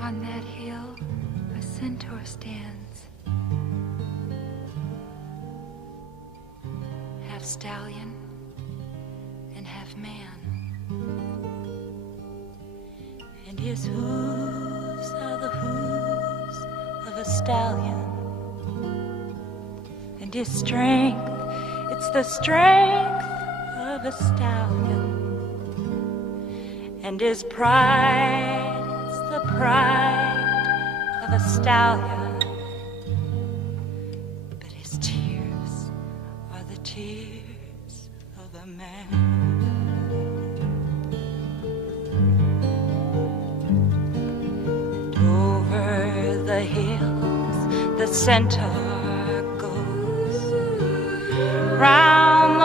On that hill, a centaur stands, half stallion and half man, and his hooves are the hooves of a stallion, and his strength, it's the strength of a stallion, and his pride, it's the pride of a stallion, but his tears are the tears of a man. And over the hills the centaur